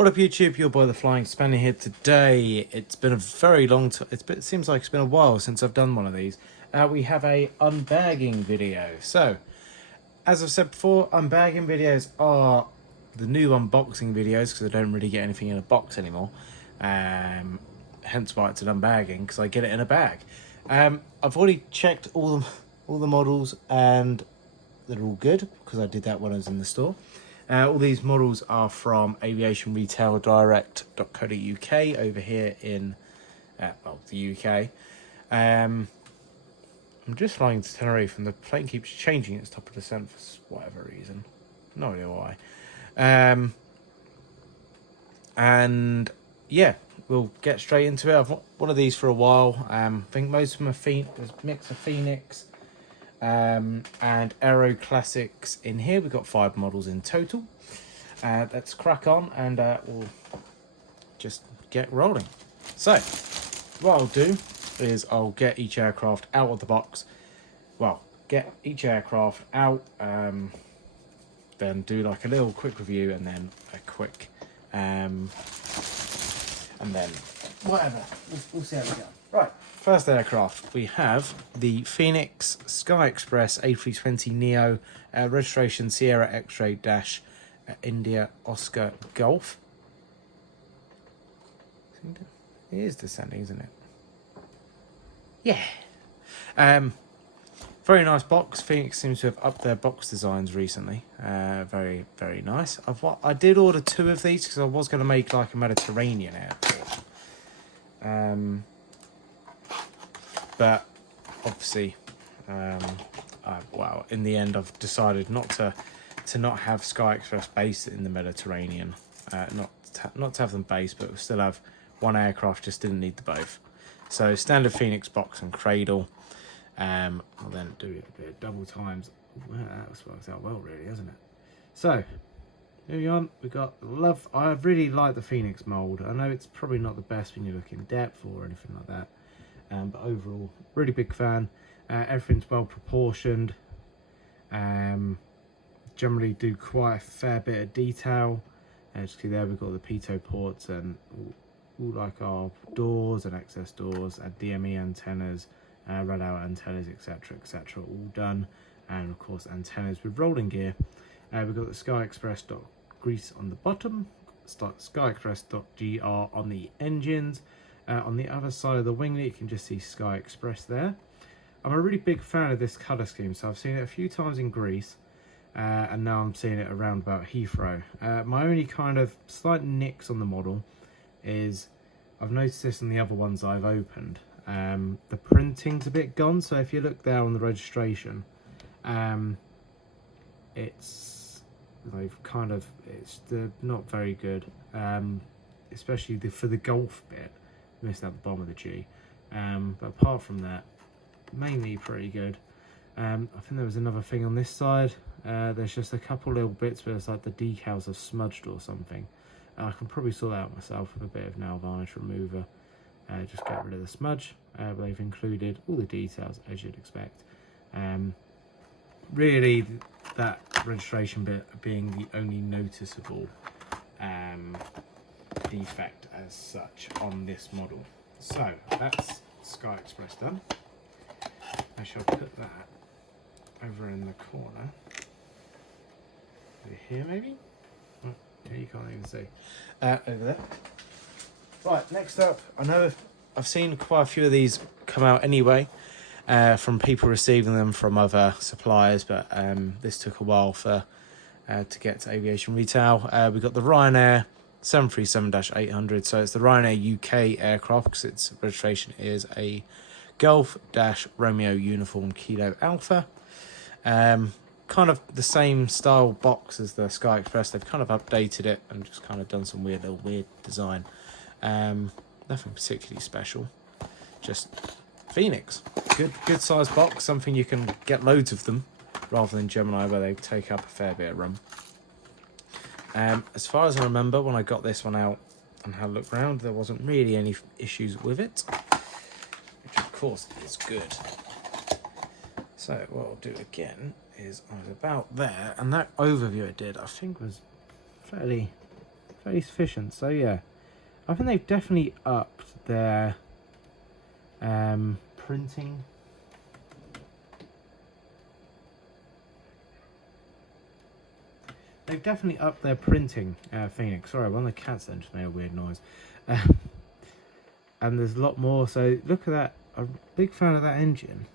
What up YouTube, your boy the Flying Spanner here today. It's been a very long time, it seems like it's been a while since I've done one of these. We have a unbagging video. So, as I've said before, unbagging videos are the new unboxing videos because I don't really get anything in a box anymore. Hence why it's an unbagging, because I get it in a bag. I've already checked all the models and they're all good because I did that when I was in the store. All these models are from aviationretaildirect.co.uk over here in the UK. I'm just flying to Tenerife and the plane keeps changing its top of descent for whatever reason. No idea why. And yeah, we'll get straight into it. I've got one of these for a while. I think most of them are there's a mix of Phoenix and Aero classics in here. We've got 5 models in total. Let's crack on and we'll just get rolling. So what I'll do is I'll get each aircraft out of the box. Well, get each aircraft out, then do like a little quick review and then a quick and then whatever, we'll see how we go. Right, first aircraft, we have the Phoenix Sky Express A320neo, registration Sierra X-Ray Dash India Oscar Golf. It is descending, isn't it? Yeah. Very nice box. Phoenix seems to have upped their box designs recently. Very, very nice. I did order 2 of these because I was going to make like a Mediterranean airport. But obviously, well, in the end, I've decided not to have Sky Express based in the Mediterranean. Not to have them based, but still have one aircraft. Just didn't need the both. So standard Phoenix box and cradle. I'll then do a bit of double times. Well, that works out well, really, hasn't it? So moving on, we got I really like the Phoenix mold. I know it's probably not the best when you look in depth or anything like that. But overall, really big fan. Everything's well proportioned. Generally do quite a fair bit of detail. As you see there, we've got the pitot ports and all like our doors and access doors, and DME antennas, rad out antennas, etc., etc., all done. And of course, antennas with rolling gear. We've got the Sky Express grease on the bottom, Sky Express.gr on the engines. On the other side of the winglet, you can just see Sky Express there. I'm a really big fan of this colour scheme, so I've seen it a few times in Greece, and now I'm seeing it around about Heathrow. My only kind of slight nicks on the model is, I've noticed this on the other ones I've opened, the printing's a bit gone, so if you look there on the registration, they're not very good, especially for the Golf bit. Missed out the bottom of the G, but apart from that, mainly pretty good. I think there was another thing on this side. There's just a couple little bits where it's like the decals are smudged or something. I can probably sort that out myself with a bit of nail varnish remover. Just get rid of the smudge. But they've included all the details as you'd expect. Really, that registration bit being the only noticeable defect as such on this model. So that's Sky Express done. I shall put that over in the corner over here, maybe. Oh, yeah, you can't even see over there. Right, next up, I know I've seen quite a few of these come out anyway, from people receiving them from other suppliers, but this took a while to get to Aviation Retail. We've got the Ryanair 737-800, so it's the Ryanair UK aircraft because its registration is a Golf Romeo Uniform Kilo Alpha. Kind of the same style box as the Sky Express. They've kind of updated it and just kind of done some weird design. Nothing particularly special, just Phoenix. Good size box, something you can get loads of them rather than Gemini where they take up a fair bit of room. As far as I remember, when I got this one out and had a look around, there wasn't really any issues with it, which of course is good. So what I'll do again is I was about there, and that overview I did, I think, was fairly fairly sufficient. So yeah, I think they've definitely upped their printing. They've definitely upped their printing, Phoenix. Sorry, one of the cats then just made a weird noise. And there's a lot more. So look at that. I'm a big fan of that engine.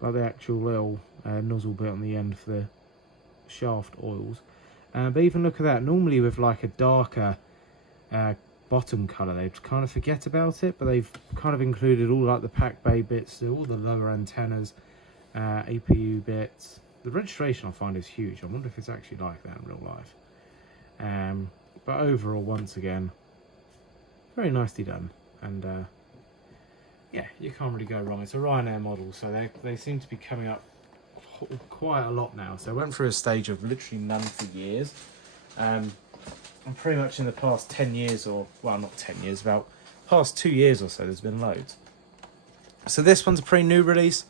Like the actual little nozzle bit on the end for the shaft oils. But even look at that. Normally with like a darker bottom colour, they kind of forget about it. But they've kind of included all like the pack bay bits, all the lower antennas, APU bits. The registration I find is huge. I wonder if it's actually like that in real life. But overall, once again, very nicely done. And yeah, you can't really go wrong. It's a Ryanair model, so they seem to be coming up quite a lot now. So I went through a stage of literally none for years. And pretty much in the past 10 years, or, well, not 10 years, about past 2 years or so, there's been loads. So this one's a pretty new release.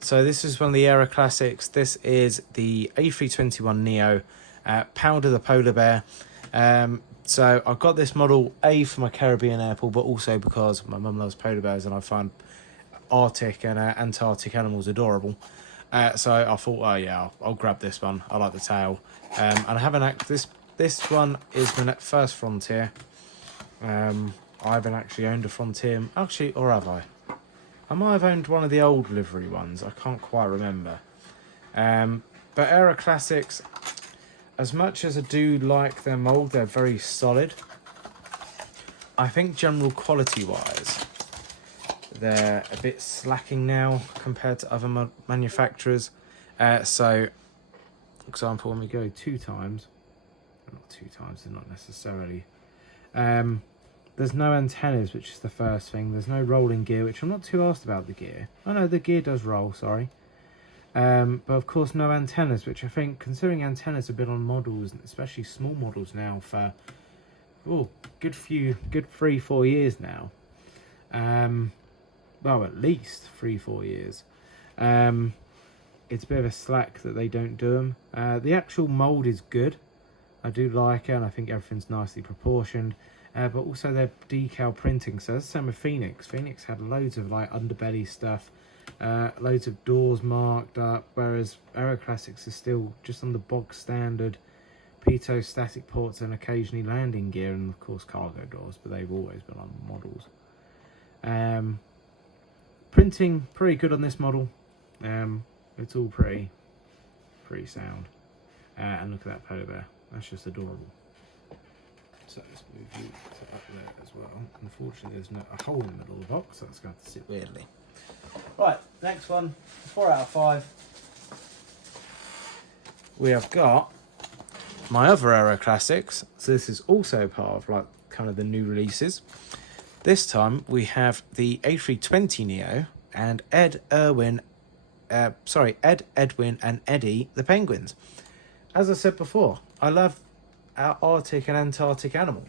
So this is one of the Aero classics. This is the A321neo, Powder the Polar Bear. So I've got this model A for my Caribbean airport, but also because my mum loves polar bears and I find Arctic and Antarctic animals adorable. So I thought, oh yeah, I'll grab this one. I like the tail. And I haven't this one is my first Frontier. I haven't actually owned a Frontier. Actually, or have I? I might have owned one of the old livery ones. I can't quite remember. But Aero Classics, as much as I do like their mould, they're very solid. I think general quality-wise, they're a bit slacking now compared to other manufacturers. So, for example, when we go 2 times, not 2 times, they're not necessarily. There's no antennas, which is the first thing. There's no rolling gear, which I'm not too asked about the gear. Oh no, the gear does roll, sorry. But of course no antennas, which I think, considering antennas have been on models, especially small models now, for good 3-4 years now. Well, at least 3-4 years. It's a bit of a slack that they don't do them. The actual mould is good. I do like it, and I think everything's nicely proportioned. But also their decal printing. So that's the same with Phoenix. Phoenix had loads of like underbelly stuff, loads of doors marked up, whereas Aero Classics is still just on the bog standard pitot static ports and occasionally landing gear, and of course cargo doors, but they've always been on models. Printing pretty good on this model. It's all pretty sound. And look at that polar bear. That's just adorable. So let's move you to up there as well. Unfortunately, there's a hole in the middle of the box, so it's going to sit weirdly. Right, next one, 4 out of 5. We have got my other Aero Classics. So this is also part of like kind of the new releases. This time we have the A320neo and Ed, Edwin and Eddie the penguins. As I said before, I love our Arctic and Antarctic animals.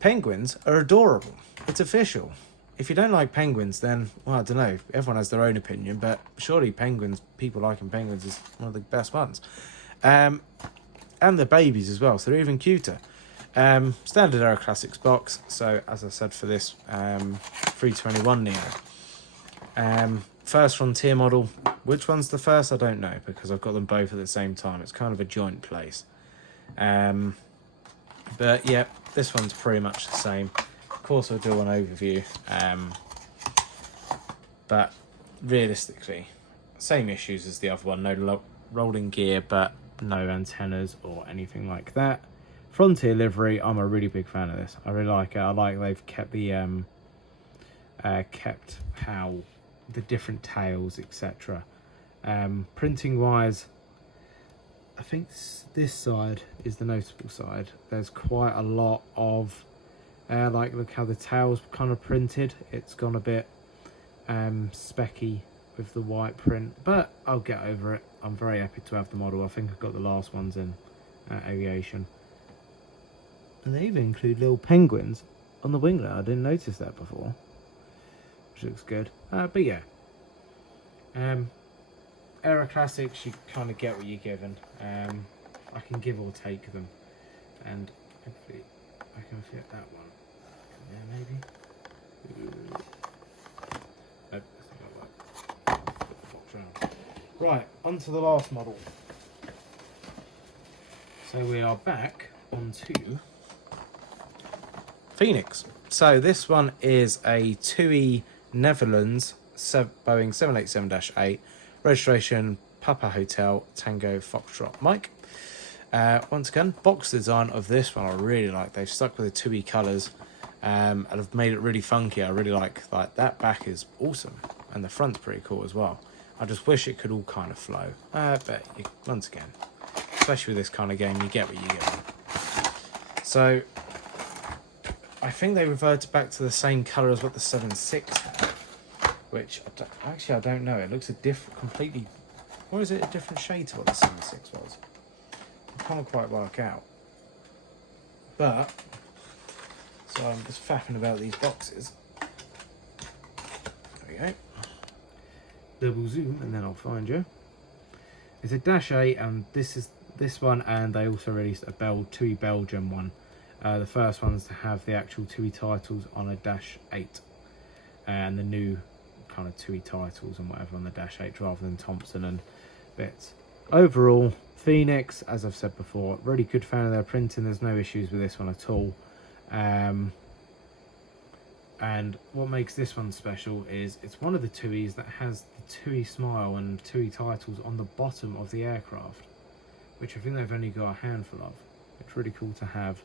Penguins are adorable. It's official. If you don't like penguins, then, well, I don't know. Everyone has their own opinion, but surely people liking penguins is one of the best ones. And the babies as well, so they're even cuter. Standard Aero Classics box. So, as I said for this 321 Neo. First Frontier model. Which one's the first? I don't know, because I've got them both at the same time. It's kind of a joint place. But yeah, this one's pretty much the same. Of course I'll do an overview, but realistically same issues as the other one. No rolling gear, but no antennas or anything like that. Frontier livery, I'm a really big fan of this. I really like it. I like they've kept the kept how the different tails, etc. Printing wise, I think this side is the notable side. There's quite a lot of like, look how the tail's kind of printed. It's gone a bit specky with the white print, but I'll get over it. I'm very happy to have the model. I think I've got the last ones in aviation. And they even include little penguins on the winglet. I didn't notice that before, which looks good. But yeah, Aero Classics, you kind of get what you're given. I can give or take them, and hopefully I can fit that one in there maybe. Nope, that's not gonna work. Flip the box round. Right, on to the last model. So we are back onto Phoenix. So this one is a TUI Netherlands Boeing 787-8, registration Papa Hotel Tango Foxtrot Mike. Once again, box design of this one I really like. They've stuck with the TUI colours and have made it really funky. I really like that back is awesome, and the front's pretty cool as well. I just wish it could all kind of flow, but once again, especially with this kind of game, you get what you get. So I think they reverted back to the same colour as what the 7.6 had, which I don't know. It looks a completely, or is it a different shade to what the 7.6 was? I can't quite work out. But so I'm just faffing about these boxes. There we go. Double zoom, and then I'll find you. It's a -8, and this is this one, and they also released a TUI Belgium one. The first one's to have the actual TUI titles on a -8, and the new kind of TUI titles and whatever on the -8 rather than Thompson and bits. Overall, Phoenix, as I've said before, really good fan of their printing. There's no issues with this one at all. And what makes this one special is it's one of the TUIs that has the TUI smile and TUI titles on the bottom of the aircraft, which I think they've only got a handful of. It's really cool to have.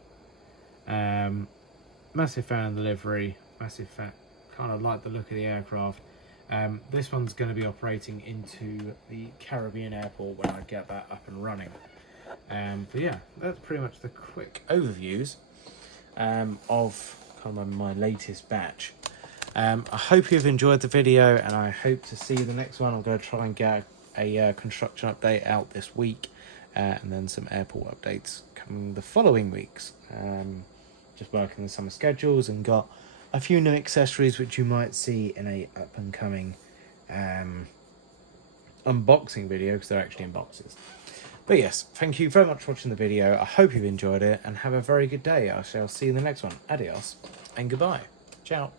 Massive fan of the livery, massive fan, kind of like the look of the aircraft. This one's going to be operating into the Caribbean airport when I get that up and running. But yeah, that's pretty much the quick overviews of kind of my latest batch. I hope you've enjoyed the video, and I hope to see you the next one. I'm going to try and get a construction update out this week, and then some airport updates coming the following weeks. Just working the summer schedules, and got a few new accessories which you might see in a up and coming unboxing video, because they're actually in boxes. But yes, thank you very much for watching the video. I hope you've enjoyed it, and have a very good day. I shall see you in the next one. Adios and goodbye. Ciao.